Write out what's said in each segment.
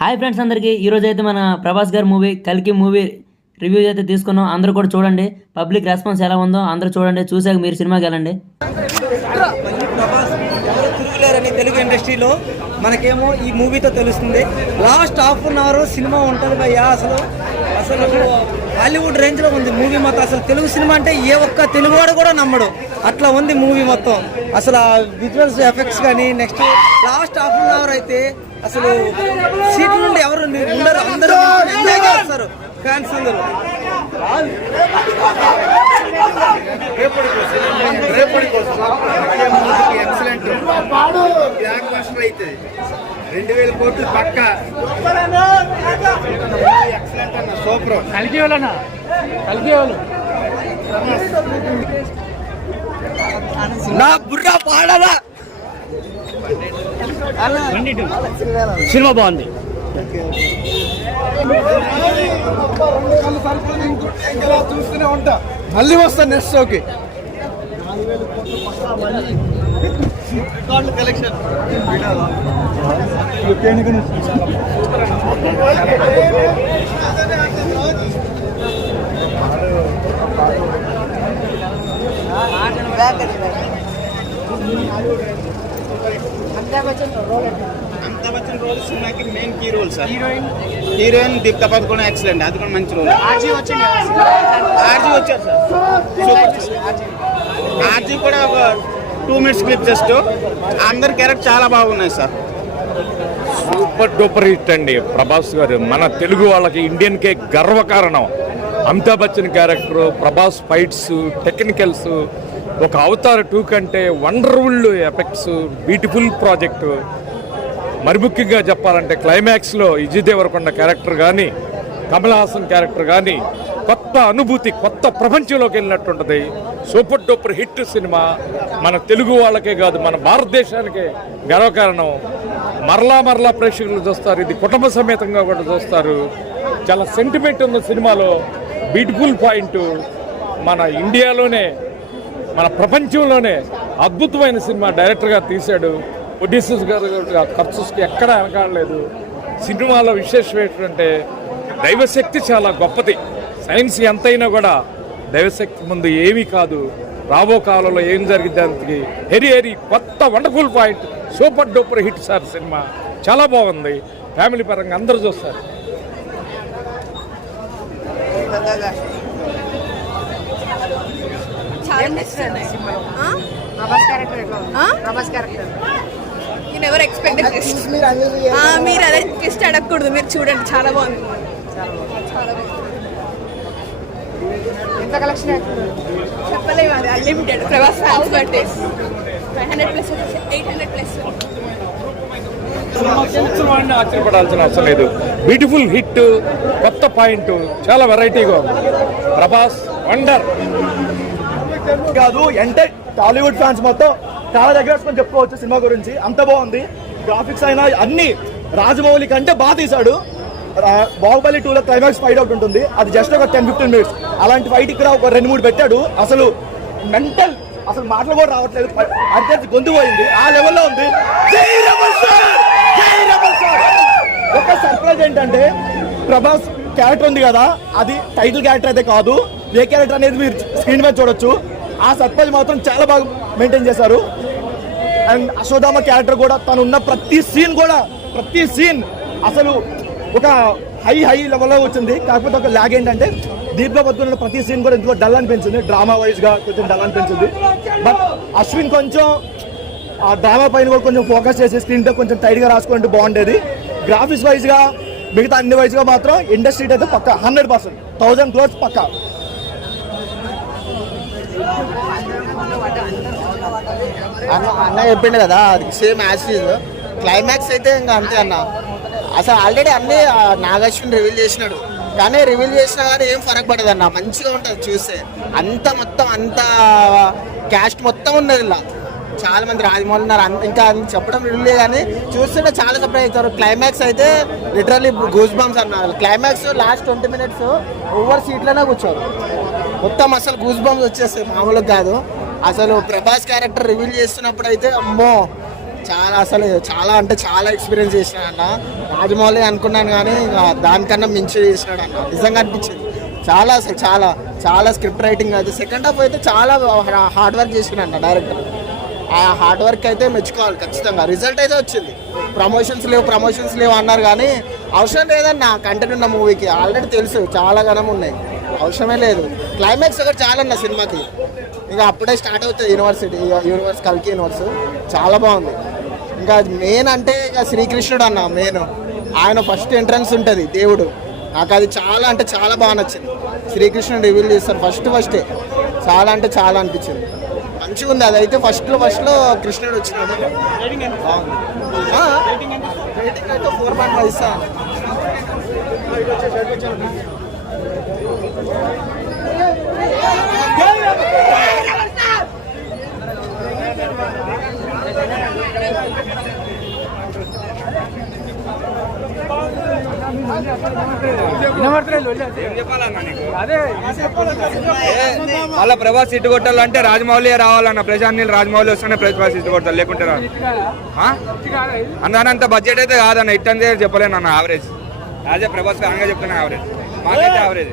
Hi friends అందరికీ ఈరోజు అయితే మన ప్రభాస్ గారి మూవీ కల్కి మూవీ రివ్యూ అయితే తీసుకున్నాం. అందరూ కూడా చూడండి, పబ్లిక్ రెస్పాన్స్ ఎలా ఉందో అందరూ చూడండి, చూసాక మీరు సినిమాకి వెళ్ళండి. ప్రభాస్ తిరుగులేరని తెలుగు ఇండస్ట్రీలో మనకేమో ఈ మూవీతో తెలుస్తుంది. Last half an hour cinema ఉంటుంది భయ్యా. అసలు అసలు హాలీవుడ్ రేంజ్లో ఉంది మూవీ మొత్తం. అసలు తెలుగు సినిమా అంటే ఏ ఒక్క తెలుగువాడు కూడా నమ్మడు, అట్లా ఉంది మూవీ మొత్తం. అసలు ఆ విజువల్స్ ఎఫెక్ట్స్ కానీ next last half an hour అయితే అసలు సీట్ల నుండి ఎవరు ఉండరు, అందరూ ఎంజాయ్ చేస్తారు ఫ్యాన్స్ అందరూ. ఎక్సలెంట్ బ్లాక్ బస్టర్ అయితే 2000 కోట్లు పక్క. ఎక్సలెంట్ అన్న, సూపర్. కలిగి వాళ్ళు నా బుర్ర పాడలా. సినిమా బాగుంది. చూస్తూనే ఉంటా, మళ్ళీ వస్తా నెక్స్ట్ షోకి. కలెక్షన్ అమితాబ్ బచ్చన్ రోల్ సినిమాకి main key role sir. Heroine Deepika Padukone excellent, అది కూడా మంచి రోల్. ఆర్జీ వచ్చారు సార్. ఆర్జీ కూడా ఒక 2 minutes క్లిప్ జస్ట్. అందరి క్యారెక్టర్ చాలా బాగున్నాయి సార్. సూపర్ డూపర్ హిట్ అండి ప్రభాస్ గారు. మన తెలుగు వాళ్ళకి, ఇండియన్కే గర్వకారణం. Amitabh Bachchan character, Prabhas fights, technicals, ఒక అవతార్ 2 కంటే వండర్ఫుల్ ఎఫెక్ట్స్, బ్యూటిఫుల్ ప్రాజెక్టు. మరి ముఖ్యంగా చెప్పాలంటే క్లైమాక్స్లో విజయ్ దేవరకొండ క్యారెక్టర్ కానీ, కమల్ హాసన్ క్యారెక్టర్ కానీ కొత్త అనుభూతి, కొత్త ప్రపంచంలోకి వెళ్ళినట్టుంటుంది. సూపర్ డూపర్ హిట్ సినిమా. మన తెలుగు వాళ్ళకే కాదు, మన భారతదేశానికే గర్వకారణం. మరలా ప్రేక్షకులు చూస్తారు, ఇది కుటుంబ సమేతంగా కూడా చూస్తారు. చాలా సెంటిమెంట్ ఉంది సినిమాలో. Beautiful point. మన ఇండియాలోనే, మన ప్రపంచంలోనే అద్భుతమైన సినిమా డైరెక్టర్గా తీశాడు. ప్రొడ్యూసర్స్ గారు ఖర్చుకి ఎక్కడ వెనకాడలేదు. సినిమాలో విశేషం ఏంటంటే దైవశక్తి చాలా గొప్పది. సైన్స్ ఎంతైనా కూడా దైవశక్తి ముందు ఏమీ కాదు. రాబో కాలంలో ఏం జరిగిద్దానికి హెరీ కొత్త wonderful point. Super duper hit sir cinema. చాలా బాగుంది, ఫ్యామిలీ పరంగా అందరూ చూస్తారు. ఎవరు ఎక్స్పెక్ట్ మీరు అదే ట్విస్ట్ అడగకూడదు, మీరు చూడండి, చాలా బాగుంది. చెప్పలేము, అది అన్లిమిటెడ్. ప్రభాస్ ఫ్యాన్స్ బట్టి 500+ 800+. ఆశ్చర్యపడాల్సిన అవసరం లేదు. బ్యూటిఫుల్ హిట్, కొత్త పాయింట్, చాలా వెరైటీగా ఉంది. ప్రభాస్ వండర్ కాదు, అంటే టాలీవుడ్ ఫ్యాన్స్ మొత్తం చాలా దగ్గర చెప్పుకోవచ్చు సినిమా గురించి. అంత బాగుంది. గ్రాఫిక్స్ అయినా అన్ని రాజమౌళి కంటే బాగా తీశాడు. బాహుబలి 2లో క్లైమాక్స్ ఫైట్ అవుట్ ఉంటుంది, అది జస్ట్ ఒక 10-15 minutes. అలాంటి ఫైట్ ఇక్కడ ఒక 2-3 పెట్టాడు. అసలు మెంటల్, అసలు మాటలు కూడా రావట్లేదు, అర్థం గొంతు పోయింది, ఆ లెవెల్లో ఉంది. ఒక సర్ప్రైజ్ ఏంటంటే ప్రభాస్ క్యారెక్టర్ ఉంది కదా, అది టైటిల్ క్యారెక్టర్ అయితే కాదు, ఏ క్యారెక్టర్ అనేది మీరు స్క్రీన్ మీద చూడొచ్చు. ఆ సర్ప్రైజ్ మాత్రం చాలా బాగా మెయింటైన్ చేశారు. అండ్ అశోధామ క్యారెక్టర్ కూడా, తను ఉన్న ప్రతి సీన్ అసలు ఒక హై లెవెల్లో వచ్చింది. కాకపోతే ఒక ల్యాగ్ ఏంటంటే దీప్గా పట్టుకున్న ప్రతి సీన్ కూడా ఎందుకో డల్ అనిపించింది, డ్రామా వైజ్గా కొంచెం డల్ అనిపించింది. బట్ అశ్విన్ కొంచెం ఆ డ్రామా పైన కూడా కొంచెం ఫోకస్ చేసి స్క్రీన్ తో కొంచెం టైట్గా రాసుకుంటే బాగుండేది. గ్రాఫిక్స్ వైజ్గా మిగతా అన్ని వైజ్గా మాత్రం ఇండస్ట్రీ అయితే పక్క 100%, 1000 crores పక్క. అన్న చెప్పిండు కదా, అది సేమ్ యాజ్ క్లైమాక్స్ అయితే ఇంకా అంతే అన్న. అసలు ఆల్రెడీ అన్నీ నాగార్జున రివీల్ చేసినాడు, కానీ రివీల్ చేసినా కానీ ఏం ఫరక్ పడదు అన్న, మంచిగా ఉంటుంది చూస్తే. మొత్తం క్యాస్ట్ మొత్తం ఉన్నది ఇలా. చాలా మంది రాజమౌళి ఉన్నారు, ఇంకా చెప్పడం రివీల్ కానీ చూస్తుంటే చాలా సర్ప్రైజ్ అవుతారు. క్లైమాక్స్ అయితే లిటరల్లీ గూస్ బంప్స్ అన్నారు. క్లైమాక్స్ లాస్ట్ 20 minutes ఓవర్ సీట్లోనే కూర్చోరు, మొత్తం అసలు గూస్ బంప్స్ వచ్చేస్తాయి, మామూలుగా కాదు. అసలు ప్రభాస్ క్యారెక్టర్ రివీల్ చేస్తున్నప్పుడు అయితే అమ్మో చాలా అసలు చాలా అంటే చాలా ఎక్స్పీరియన్స్ చేసినాడన్న. రాజమౌళి అనుకున్నాను కానీ దానికన్నా మించి చేసినాడన్న, నిజంగా అనిపించింది. చాలా అసలు చాలా చాలా స్క్రిప్ట్ రైటింగ్ అయితే సెకండ్ హాఫ్ అయితే చాలా హార్డ్ వర్క్ చేసినాడన్న డైరెక్టర్. ఆ హార్డ్ వర్క్ అయితే మెచ్చుకోవాలి ఖచ్చితంగా. రిజల్ట్ అయితే వచ్చింది. ప్రమోషన్స్ లేవు అన్నారు కానీ అవసరం లేదన్న. కంటెంట్ ఉన్న మూవీకి ఆల్రెడీ తెలుసు చాలా గణం ఉన్నాయి, అవసరమే లేదు. క్లైమాక్స్ ఒకటి చాలన్న సినిమాకి. ఇంకా అప్పుడే స్టార్ట్ అవుతుంది యూనివర్స్ కల్కి యూనివర్స్. చాలా బాగుంది. ఇంకా మెయిన్ అంటే ఇక శ్రీకృష్ణుడు అన్న మెయిన్. ఆయన ఫస్ట్ ఎంట్రన్స్ ఉంటుంది దేవుడు. నాకు అది చాలా అంటే చాలా బాగా నచ్చింది. శ్రీకృష్ణుడు రివీల్ చేస్తారు ఫస్టే. చాలా అంటే చాలా అనిపించింది. మంచిగా ఉంది. అదైతే ఫస్ట్లో కృష్ణుడు వచ్చినాడు. రేటింగ్ అయితే 4.5 ఇస్తాను. మళ్ళీ ప్రభాస్ ఇటు కొట్టాలంటే రాజమౌళి రావాలన్న. ప్రశాంత్ నీళ్ళు రాజమౌళి వస్తేనే ప్రభాస్ ఇటు కొట్టాలి, లేకుంటే అంత బడ్జెట్ అయితే కాదన్న. ఇట్ అంతే చెప్పలేను అన్న. యావరేజ్ యాజ్ ఏ ప్రభాస్ ఫ్యాన్గా చెప్తున్నా, యావరేజ్. మాకైతే యావరేజ్.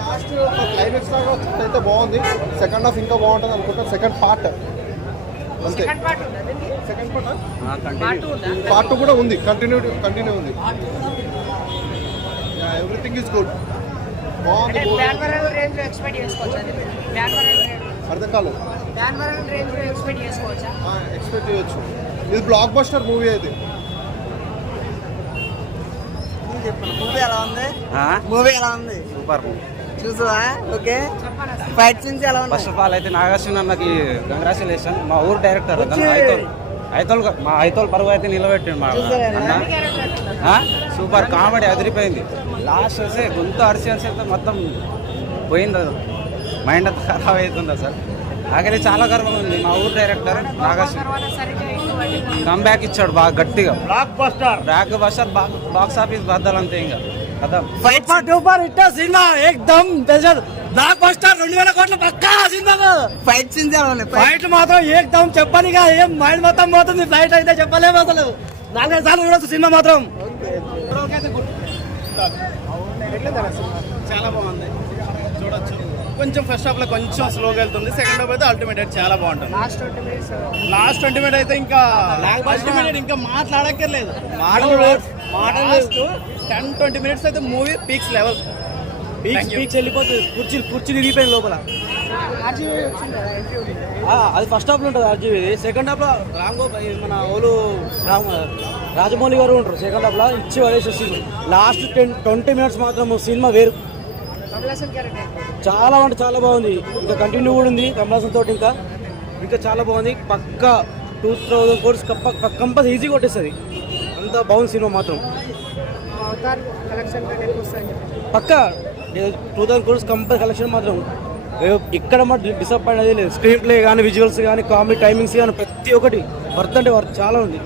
లాస్ట్ క్లైమాక్స్ లాగా అయితే బాగుంది. సెకండ్ హాఫ్ ఇంకా బాగుంటుంది అనుకుంటా. సెకండ్ పార్ట్ అంతే. సెకండ్ పార్ట్ 2 కూడా ఉంది. కంటిన్యూ ఉంది. Everything is good. బాగుంది. అర్థం కాలేదు. ఎక్స్పెక్ట్ చేయొచ్చు. ఇది బ్లాక్ బస్టర్ మూవీ అయితే. మూవీ ఎలా ఉంది? సూపర్. చూసావా? ఓకే. ఫైట్ సీన్స్ ఎలా ఉన్నాయి? ఫస్ట్ ఆఫ్ ఆల్ అయితే నాగార్జున అన్నకి కంగ్రాచులేషన్. మా ఊరు డైరెక్టర్ మా ఐతోల్ పరువు అయితే నిలబెట్టిండు మా అన్న. సూపర్ కామెడీ అదిరిపోయింది. లాస్ట్ వస్తే గొంతు అరిసి అయితే మొత్తం పోయింది. మైండ్ అంతా ఖరాబ్ అవుతుంది అసలు. నాకైతే చాలా గర్వం ఉంది. మా ఊరు డైరెక్టర్ నాగార్జున కమ్బ్యాక్ ఇచ్చాడు బాగా గట్టిగా. బ్లాక్ బస్టర్ బాక్స్ ఆఫీస్ బద్దలంతే. ఇంకా కదా ఫైట్ సీన్స్ ఎలా ఉన్నాయి? ఫైట్ మాత్రం ఏకదమ్ చెప్పనిగా ఏం మైండ్ మొత్తం పోతుంది. ఫ్లైట్ అయితే చెప్పలేము అసలు. 4-5 సార్లు చూడొచ్చు సినిమా మాత్రం. చాలా బాగుంది, చూడొచ్చు. కొంచెం ఫస్ట్ హాఫ్ లో కొంచెం స్లోగా వెళ్తుంది. సెకండ్ హాఫ్ అయితే అల్టిమేట్ అయితే చాలా బాగుంటుంది. లాస్ట్ 20 మినిట్స్ అయితే ఇంకా ఇంకా మాట్లాడక్కర్లేదు. 10-20 మినిట్స్ అయితే మూవీ పీక్స్ లెవెల్. పీక్స్ వెళ్ళిపోతుంది. కుర్చీలు విరిగిపోయింది లోపల. అది ఫస్ట్ హాఫ్ లో ఉంటుంది ఆర్జీవి. సెకండ్ హాఫ్ లో మన ఓలు రాజమౌళి గారు ఉంటారు. సెకండ్ హాఫ్ లో ఇచ్చి వదిలేసి లాస్ట్ 20 మినిట్స్ మాత్రం సినిమా వేరు. చాలా అంటే చాలా బాగుంది. ఇంకా కంటిన్యూ కూడా ఉంది కమలాసన్ తోటి. ఇంకా చాలా బాగుంది. పక్కా 2000 కోర్స్ కంపల్సరీ ఈజీ కొట్టేస్తుంది. అంత బాగుంది సినిమా మాత్రం. పక్కా 2000 కోర్స్ కంపల్సరీ కలెక్షన్ మాత్రం. ఇక్కడ మాత్రం డిసప్పాయింట్ అదే లేదు. స్క్రీన్ ప్లే కానీ, విజువల్స్ కానీ, కామెడీ టైమింగ్స్ కానీ ప్రతి ఒక్కటి వర్త్ అంటే వర్త్ చాలా ఉంది.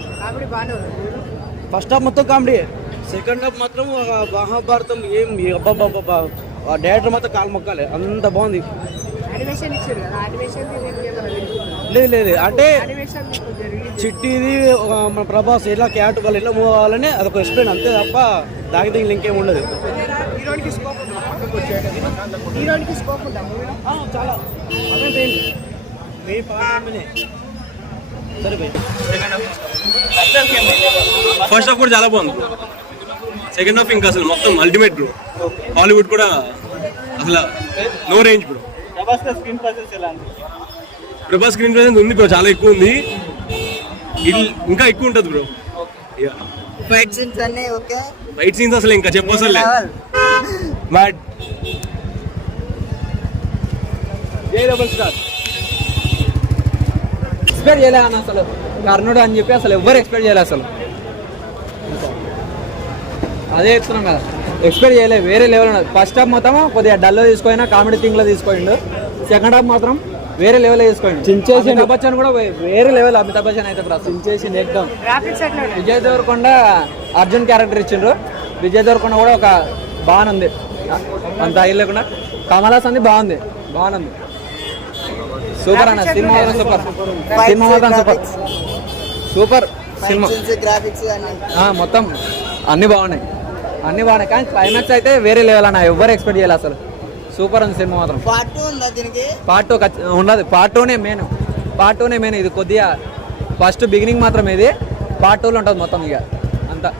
ఫస్ట్ హాఫ్ మొత్తం కామెడీ. సెకండ్ హాఫ్ మాత్రం మహాభారతం. ఏం అబ్బాబ్బా ఆ డైరెక్టర్ మాత్రం కాలు మొక్కాలి, అంత బాగుంది. లేదు అంటే చిట్టిది మన ప్రభాస్ ఎలా క్యాట్ వాళ్ళు ఎలా మూవ్ అవ్వాలని అదొక ఎక్స్ప్లెయిన్ అంతే తప్ప దానికి ఇంకేం ఉండదు. చాలా ఫస్ట్ హాఫ్ కూడా చాలా బాగుంది. సెకండ్ హాఫ్ ఇంకా అసలు మొత్తం అల్టిమేట్ బ్రో. హాలీవుడ్ కూడా అసలు no range bro. Prabhas screen presence ఉంది బ్రో, చాలా ఎక్కువ ఉంది. ఇంకా ఎక్కువ ఉంటుంది బ్రో. ఫైట్ సీన్స్ అన్నీ ఓకే. ఫైట్ సీన్స్ అసలు ఇంకా చెప్పసలే. ఎక్స్పెక్ట్ చేయలే అన్న అసలు. కర్ణుడు అని చెప్పి అసలు ఎవరు ఎక్స్పెక్ట్ చేయలేదు అసలు. అదే చెప్తున్నాం కదా, ఎక్స్పెక్ట్ చేయలేదు. వేరే లెవెల్ ఉన్నది. ఫస్ట్ హాఫ్ మొత్తం కొద్దిగా డల్లో తీసుకోయినా, కామెడీ థింగ్లో తీసుకోండు. సెకండ్ హాఫ్ మాత్రం వేరే లెవెల్లో తీసుకోండి. చించేసి అమితాబ్ బచ్చన్ కూడా వేరే లెవెల్. అమితాబ్ బచ్చన్ అయితే చించేసి ఎక్దాం. విజయ్ దేవరకొండ అర్జున్ క్యారెక్టర్ ఇచ్చిండ్రు. విజయ్ దేవరకొండ కూడా ఒక బాగానే ఉంది, అంత అయ్యి లేకుండా కమల్ హాసన్ బాగుంది. సూపర్ అన్న సినిమా మాత్రం సూపర్. సినిమా మాత్రం సూపర్. Super cinema. గ్రాఫిక్స్ మొత్తం అన్ని బాగున్నాయి కానీ క్లైమాక్స్ అయితే వేరే లెవెల్ అన్న. ఎవరు ఎక్స్పెక్ట్ చేయాలి అసలు. సూపర్ ఉంది సినిమా మాత్రం. పార్ట్ 2 ఉందా దీనికి? పార్ట్ 2 ఉండదు. పార్ట్ 2నే మెయిన్. ఇది కొద్దిగా ఫస్ట్ బిగినింగ్ మాత్రం ఇది. పార్ట్ 2లో ఉంటుంది మొత్తం ఇక అంతా.